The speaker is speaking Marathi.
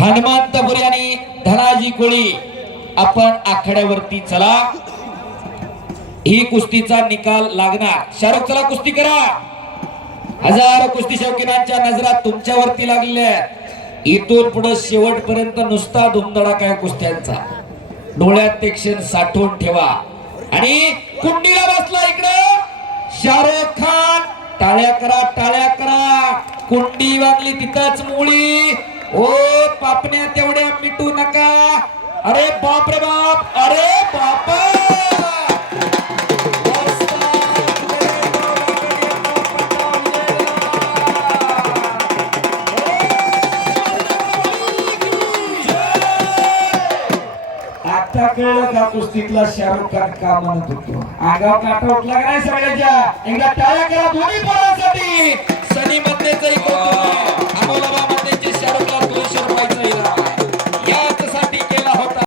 हनुमंतपुरी आणि धनाजी कोळी आपण आखाड्यावरती चला. ही कुस्तीचा निकाल लागणार. शाहरुख चला कुस्ती करा. हजारो कुस्ती शौकीनांच्या नजरा तुमच्यावरती लागलेल्या. इथून पुढे शेवटपर्यंत नुसता धुमधडाका आहे कुस्त्यांचा. डोळ्यात ते क्षण साठवून ठेवा. आणि कुंडीला बसला इकडे शाहरुख खान. टाळ्या करा, टाळ्या करा. कुंडी बांधली तिथंच मुळी. ओ पापण्या तेवढ्या मिटू नका. अरे बाप रे बाप, अरे बाप. आता कळलं का कुस्तीतला शाहरुख खान का म्हणत होतो. आगाव काटा उठला का नाही सगळ्याच्या. एकदा टाळ्या करा दोन्ही पोरांसाठी. सनी मधलेच